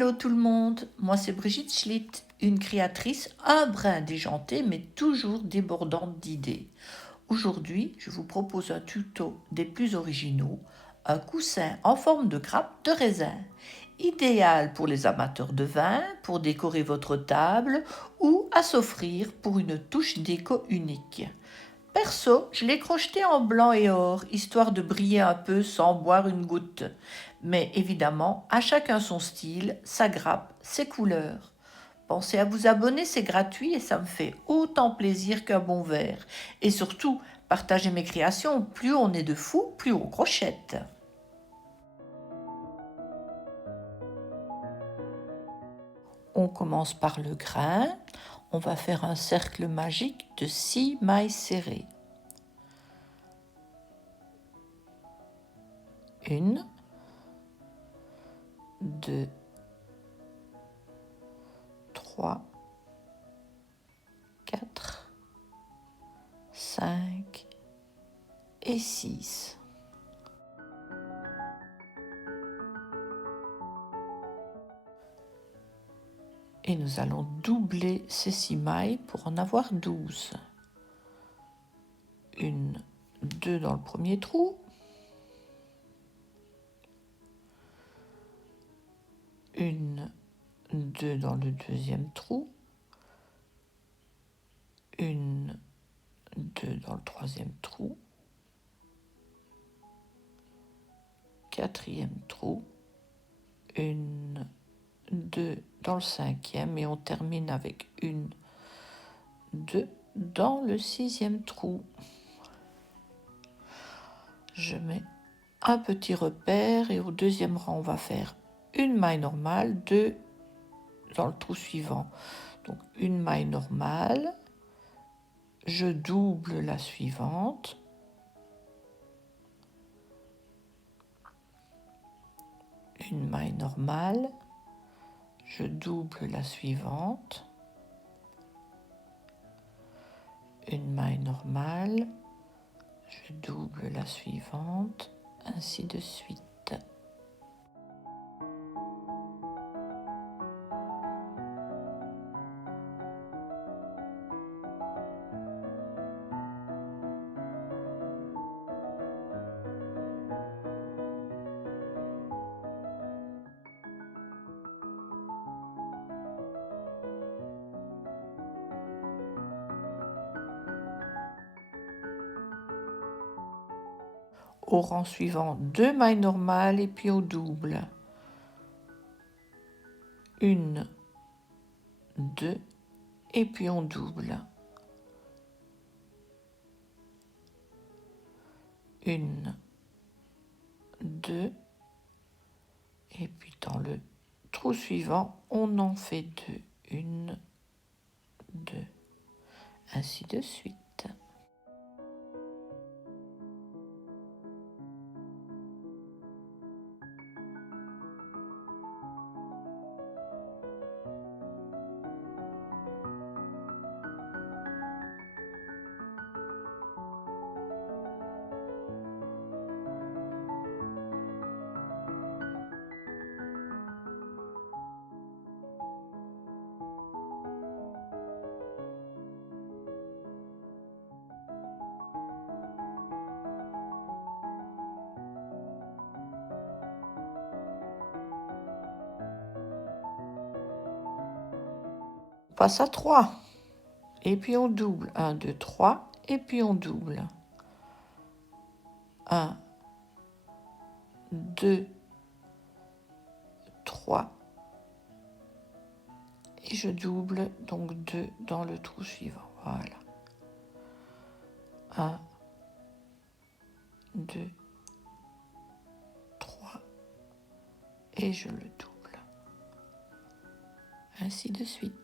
Hello tout le monde, moi c'est Brigitte Schlitt, une créatrice un brin déjantée mais toujours débordante d'idées. Aujourd'hui, je vous propose un tuto des plus originaux, un coussin en forme de grappe de raisin. Idéal pour les amateurs de vin, pour décorer votre table ou à s'offrir pour une touche déco unique. Perso, je l'ai crocheté en blanc et or, histoire de briller un peu sans boire une goutte. Mais évidemment, à chacun son style, sa grappe, ses couleurs. Pensez à vous abonner, c'est gratuit et ça me fait autant plaisir qu'un bon verre. Et surtout, partagez mes créations, plus on est de fous, plus on crochette. On commence par le grain. On va faire un cercle magique de 6 mailles serrées. Une, deux, 3, 4, 5 et 6. Et nous allons doubler ces 6 mailles pour en avoir 12. Une, 2 dans le premier trou. Une, 2 dans le deuxième trou. Une, 2 dans le troisième trou. Quatrième trou. Une, 2 dans le cinquième et on termine avec une, 2 dans le sixième trou. Je mets un petit repère et au deuxième rang, on va faire une maille normale, 2 dans le trou suivant. Donc une maille normale, je double la suivante, une maille normale, je double la suivante, une maille normale, je double la suivante, ainsi de suite. Au rang suivant, 2 mailles normales et puis au double. Une, 2 et puis on double. Une, 2 et puis dans le trou suivant, on en fait 2. Une, 2, ainsi de suite. On passe à 3. Et puis on double. 1, 2, 3. Et puis on double. 1, 2, 3. Et je double donc 2 dans le trou suivant. Voilà. 1, 2, 3. Et je le double. Ainsi de suite.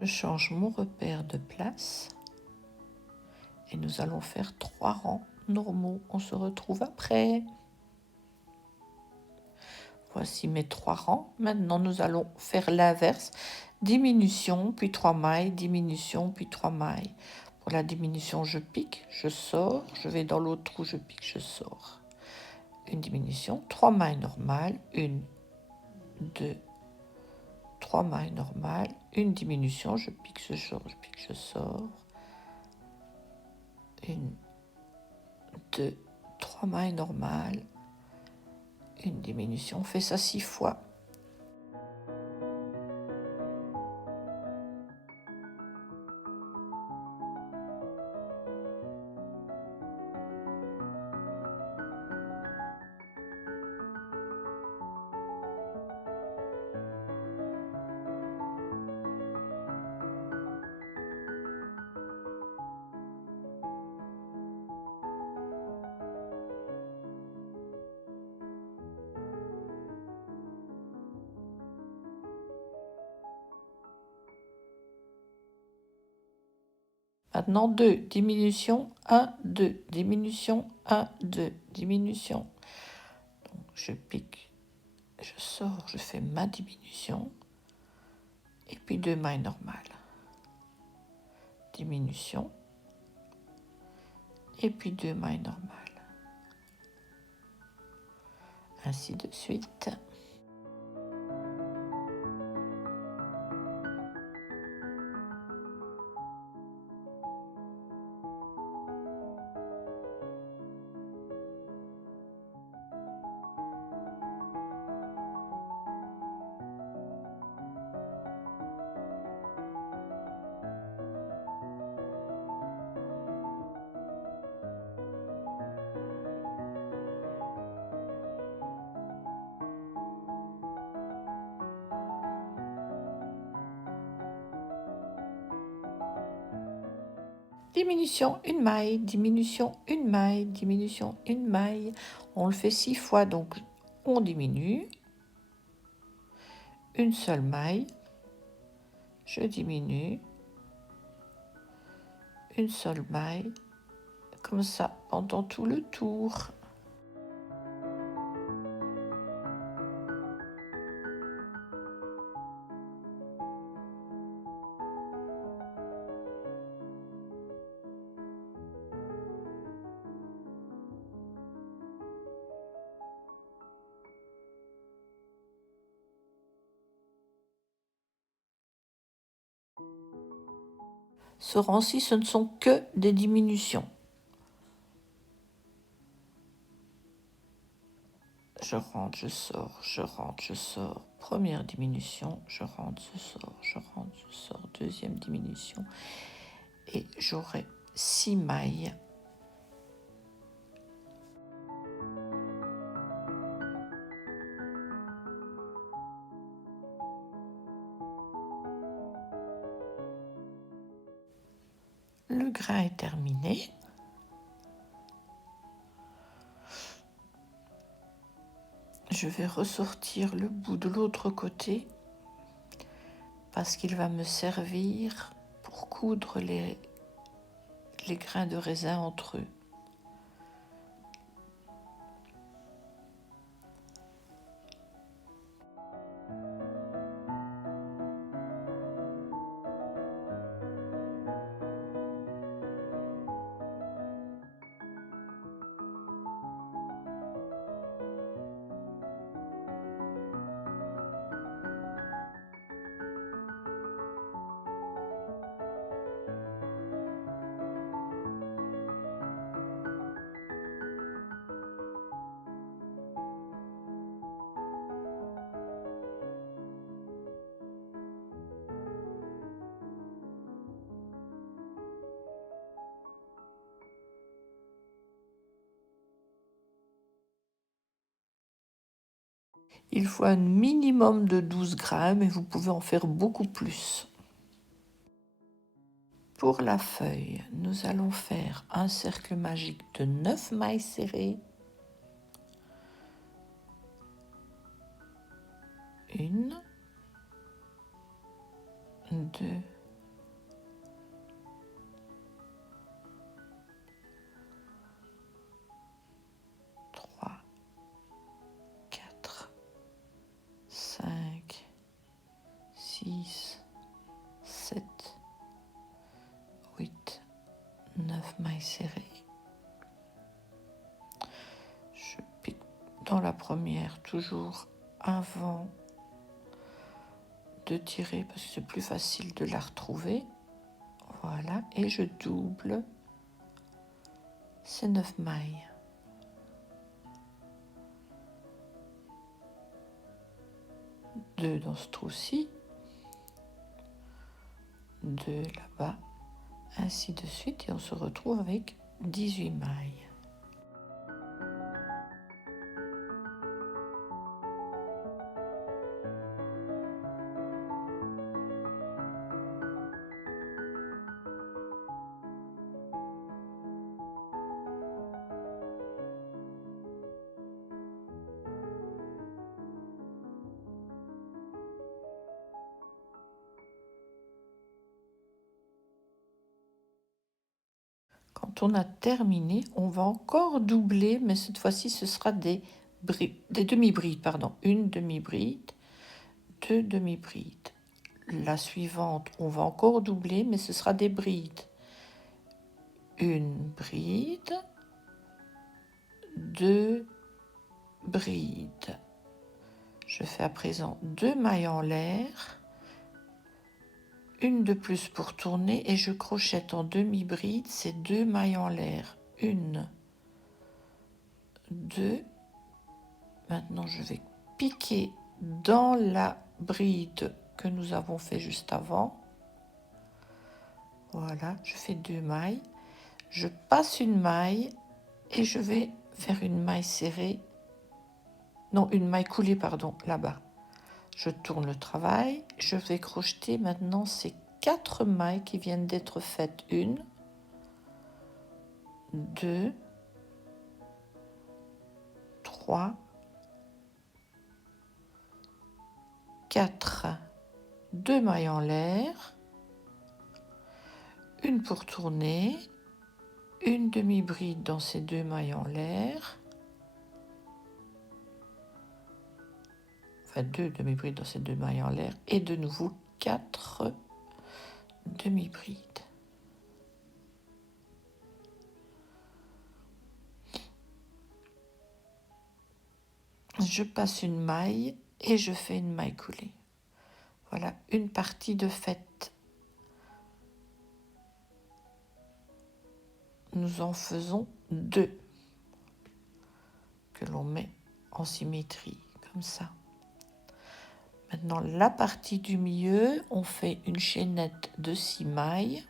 Je change mon repère de place et nous allons faire 3 rangs normaux. On se retrouve après. Voici mes 3 rangs. Maintenant, nous allons faire l'inverse. Diminution, puis 3 mailles, diminution, puis 3 mailles. Pour la diminution, je pique, je sors, je vais dans l'autre trou, je pique, je sors. Une diminution, 3 mailles normales, 1, 2, 3 mailles normales, une diminution, je pique, je sors, je pique, je sors. 1, 2, 3 mailles normales, une diminution. On fait ça 6 fois. Maintenant 2, diminution, 1, 2, diminution, 1, 2, diminution. Donc, je pique, je sors, je fais ma diminution, et puis 2 mailles normales. Diminution, et puis 2 mailles normales. Ainsi de suite. Diminution, une maille, diminution, une maille, diminution, une maille. On le fait 6 fois, donc on diminue. Une seule maille. Je diminue. Une seule maille. Comme ça, pendant tout le tour. Ce rang-ci, ce ne sont que des diminutions. Je rentre, je sors, je rentre, je sors. Première diminution, je rentre, je sors, je rentre, je sors. Deuxième diminution. Et j'aurai 6 mailles. Le grain est terminé. Je vais ressortir le bout de l'autre côté parce qu'il va me servir pour coudre les grains de raisin entre eux. Il faut un minimum de 12 grammes et vous pouvez en faire beaucoup plus. Pour la feuille, nous allons faire un cercle magique de 9 mailles serrées. 1, 2, mailles serrées. Je pique dans la première toujours avant de tirer parce que c'est plus facile de la retrouver. Voilà, et je double ces 9 mailles. Deux dans ce trou-ci, 2 là-bas, ainsi de suite, et on se retrouve avec 18 mailles. Quand on a terminé, on va encore doubler, mais cette fois-ci, ce sera des demi-brides, pardon. Une demi-bride, 2 demi-brides. La suivante, on va encore doubler, mais ce sera des brides. Une bride, 2 brides. Je fais à présent 2 mailles en l'air, une de plus pour tourner et je crochette en demi-bride ces 2 mailles en l'air. 1, 2. Maintenant, je vais piquer dans la bride que nous avons fait juste avant. Voilà, je fais 2 mailles. Je passe une maille et je vais faire une maille serrée. Non, une maille coulée, pardon, là-bas. Je tourne le travail. Je vais crocheter maintenant ces 4 mailles qui viennent d'être faites. 1, 2, 3, 4. 2 mailles en l'air. Une pour tourner. Une demi-bride dans ces 2 mailles en l'air. Enfin, 2 demi-brides dans ces 2 mailles en l'air. Et de nouveau 4 demi-brides. Je passe une maille et je fais une maille coulée. Voilà, une partie de faite. Nous en faisons 2 que l'on met en symétrie, comme ça. Maintenant, la partie du milieu, on fait une chaînette de 6 mailles.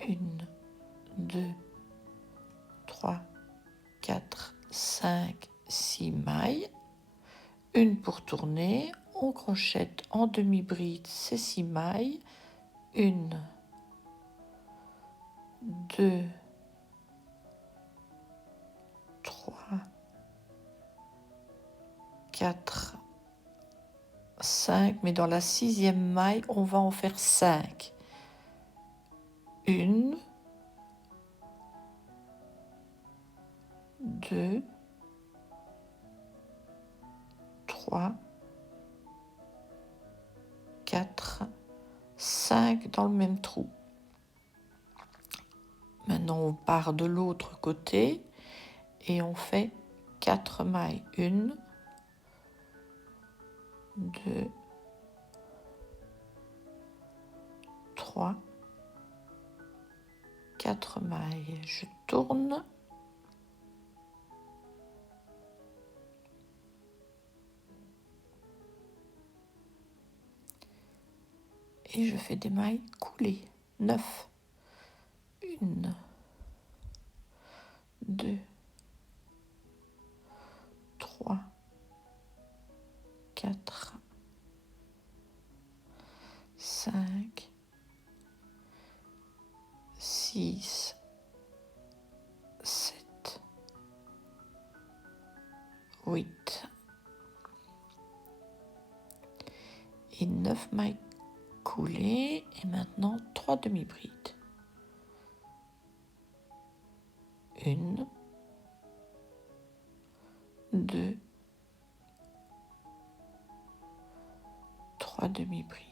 1, 2, 3, 4, 5, 6 mailles. Une pour tourner. On crochette en demi-bride ces 6 mailles. 1, 2, 3, 4, 5, mais dans la 6e maille, on va en faire 5. 1, 2, 3, 4, 5 dans le même trou. Maintenant, on part de l'autre côté et on fait 4 mailles. 1, 2, 3, 4 mailles. Je tourne. Et je fais des mailles coulées. 9. 1, 2, 3, 4, 5, 6, 7, 8 et 9 mailles coulées. Et maintenant 3 demi-brides. 1, 2, 3 demi-brides.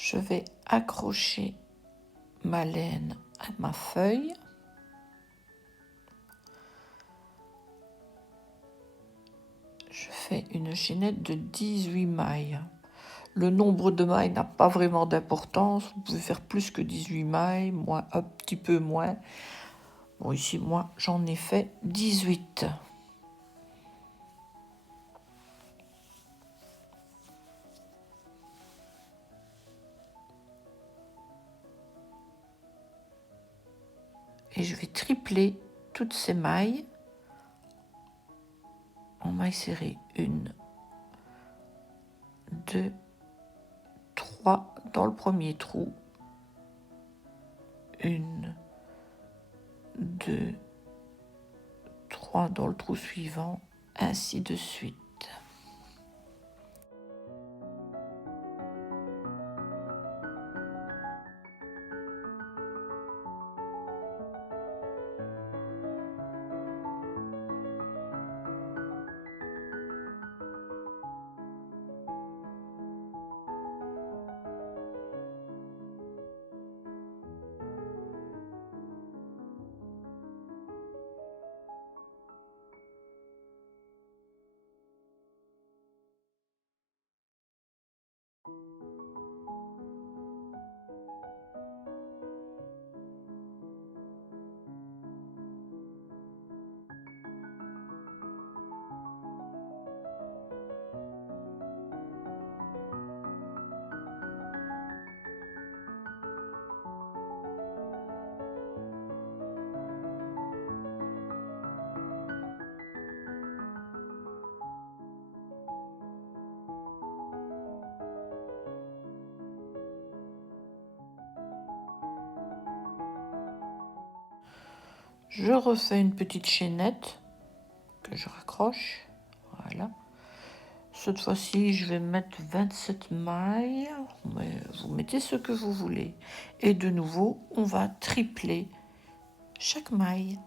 Je vais accrocher ma laine à ma feuille. Je fais une chaînette de 18 mailles. Le nombre de mailles n'a pas vraiment d'importance. Vous pouvez faire plus que 18 mailles, moins, un petit peu moins. Bon, ici, moi, j'en ai fait 18. Et je vais tripler toutes ces mailles en mailles serrées. 1, 2, 3 dans le premier trou. 1, 2, 3 dans le trou suivant, ainsi de suite. Je refais une petite chaînette que je raccroche. Voilà. Cette fois-ci, je vais mettre 27 mailles. Mais vous mettez ce que vous voulez. Et de nouveau, on va tripler chaque maille.